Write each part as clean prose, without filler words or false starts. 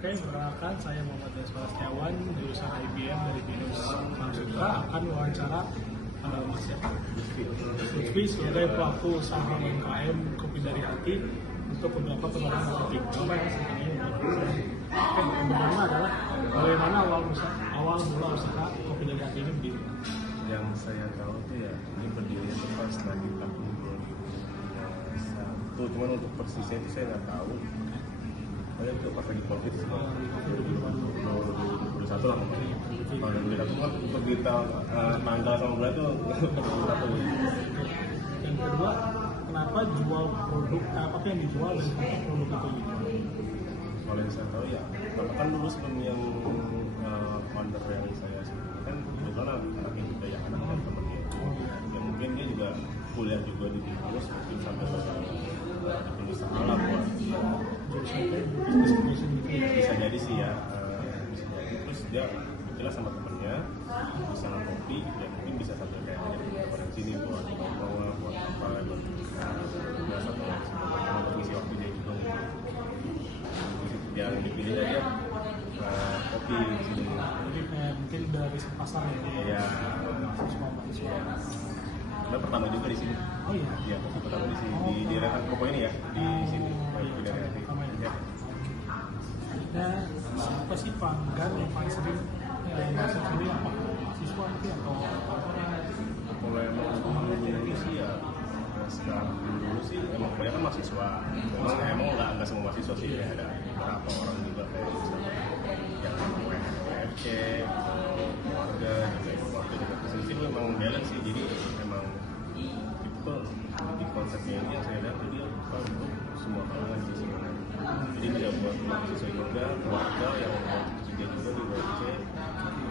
Oke, perkenalkan saya Muhammad Desmar Setiawan, jurusan IBM dari BINUS Bank Sutra, akan wawancara Mas Lutfi sebagai pelaku usaha UMKM Kopi Dari Hati untuk beberapa pengembangan marketing. Coba ya sebenarnya. Oke, yang pertama adalah bagaimana awal mula usaha Kopi Dari Hati ini berdiri? Yang saya tahu tuh ya, ini berdirinya tuh pas lagi tahun 2001, cuman untuk persisnya itu saya nggak tahu. Pokoknya itu pas lagi COVID sih, 2021 lah pokoknya. Kalau 2021 kan untuk kita tanggal sama bulan tuh 2021. Yang kedua, kenapa jual produk, apa yang dijual dan kenapa produk itu dijual? Kalau yang saya tahu ya, kan dulu sebelum yang founder yang saya sebutkan kan kebetulan anaknya juga ya, anak dan temennya itu ya mungkin dia juga kuliah juga di BINUS, mungkin sampai ditulis salah buat bisa jadi sih ya, bisa jadi. Terus dia jelas sama temennya bisa kopi ya, mungkin bisa sambil kayak ngajak orang sini buat ngomong buat apa buat biasa atau ngisi waktu dia juga yang dipilih dia kopi di sini. Jadi mungkin dari pasar ya, mahasiswa. Karena pertama juga di sini. Oh iya. Iya, pertama di sini di daerah Kopo ini ya, di sini. Kopi Dari Hati. Ya. Nah, siapa sih pelanggan yang paling sering yang masuk sini, apa mahasiswa itu atau apa? Kalau emang dulu sih ya, sekarang dulu sih emang banyak kan mahasiswa. Emang nggak semua mahasiswa sih, ya ada beberapa orang juga kayak misalnya yang WFC, keluarga juga kesini memang balance sih. Jadi emang itu di konsepnya ini yang saya lihat jadi untuk semua kalangan sih sebenarnya. Jadi tidak buat mahasiswa juga, keluarga yang mau kerja juga di WFC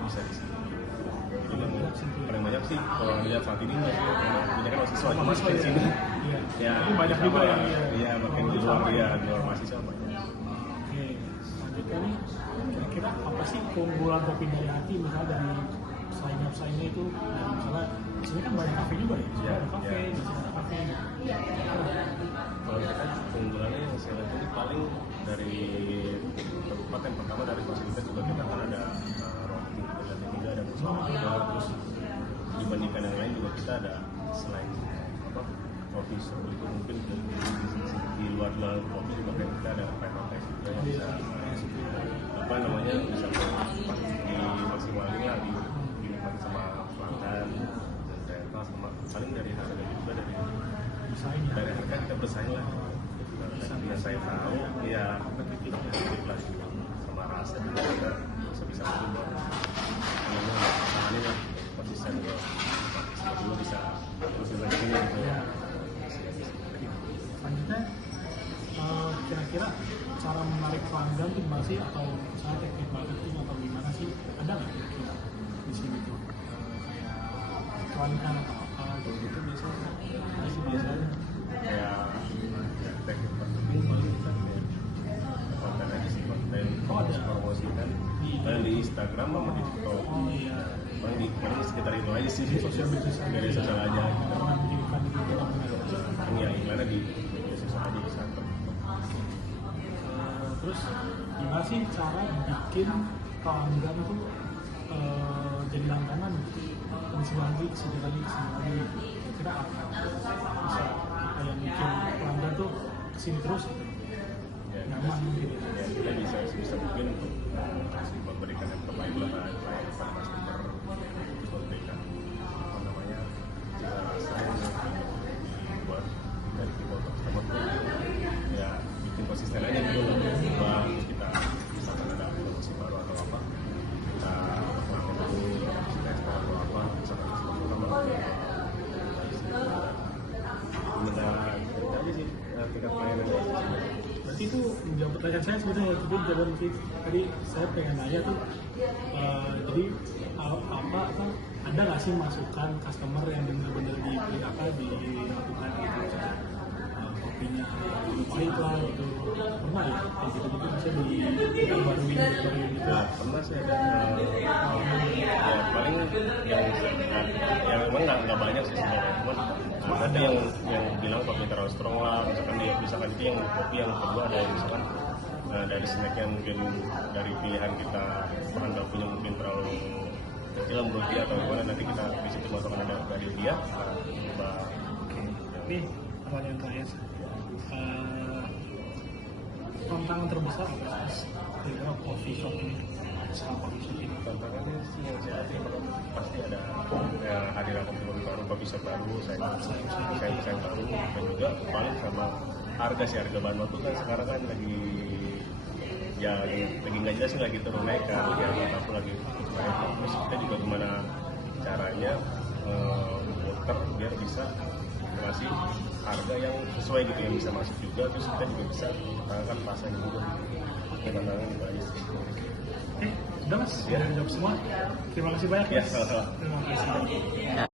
bisa di sini. Jadi yang paling banyak sih kalau lihat saat ini nggak sih, banyak kan mahasiswa cuma di sini. Ya banyak juga yang iya bahkan di luar di luar mahasiswa banyak. Oke, selanjutnya nih kira-kira apa sih keunggulan Kopi Dari Hati misalnya dari saingan-saingannya itu, misalnya di sini kan banyak kafe juga ya, ada kafe, di sini ada kafe. Kalau kita keunggulannya yang saya lihat ini paling dari tempat yang pertama dari fasilitas juga kita kan ada roti juga ada musola juga, terus dibandingkan yang lain juga kita ada selain apa kopi seperti itu mungkin di luar kopi juga kayak kita ada private juga yang bisa apa namanya bisa dimaksimalin lah dinikmati sama pelanggan dan ternyata sama paling dari harga juga dari harga kita bersaing lah. Yang saya tahu ya kompetitif lah sama rasa juga kita bisa berubah namanya tahanin lah konsisten dulu bisa terus lagi gitu ya. Selanjutnya kira-kira cara menarik pelanggan tuh gimana sih, atau misalnya teknik marketing atau gimana sih, ada nggak kira-kira di sini tuh kayak iklankan atau apa gitu biasanya Kayak teknik marketing paling kita kayak konten aja sih, konten promosikan paling di Instagram sama di TikTok. Paling sekitar itu aja sih, dari sosial aja ya, iklannya di sosial aja bisa. Terus gimana sih cara bikin pelanggan tuh jadi langganan gitu, lagi kira-kira apa bisa yang bikin pelanggan tuh kesini terus gitu, nyaman gitu ya, kita bisa bikin untuk kasih memberikan yang terbaik lah pada customer, terus memberikan apa namanya rasa yang dibuat dari kita untuk customer tuh ya bikin konsisten aja gitu loh. Terus kita misalkan ada promosi baru atau apa kita melakukan dulu kita ekspor atau apa misalkan ekspor sama kita aja sih tingkat pelayanannya. Berarti itu menjawab pertanyaan saya sebenarnya, tadi saya pengen nanya tuh jadi apa ada nggak sih masukan customer yang benar-benar dilakukan gitu, kopinya pahit lah gitu, pernah ya kayak gitu bisa dibaruin gitu. Pernah sih ada ya paling yang memang nggak banyak sih sebenarnya, cuman ada yang bilang kopi terlalu strong lah, misalkan dia itu yang kopi yang kedua ada yang misalkan dari snacknya mungkin dari pilihan kita bahan bakunya mungkin terlalu kecil menurut dia atau gimana, nanti kita di situ masukkan ada value dia, coba. Ini pertanyaan terakhir, tantangan terbesar apa sih kira-kira coffee shop ini, Tantangannya sih yang saya lihat pasti ada hadiran kopi baru, coffee shop baru, saya baru, dan juga paling sama harga sih, harga bahan baku kan sekarang kan lagi nggak jelas, lagi turun naik kan, ya aku lagi naik. Terus kita juga gimana caranya muter biar bisa ngasih harga yang sesuai gitu, yang bisa masuk juga, terus kita juga bisa mempertahankan pasarnya juga. Tantangan itu aja sih. Udah mas, Ya. udah jawab semua. Terima kasih banyak Ya, mas. sama-sama. Terima kasih.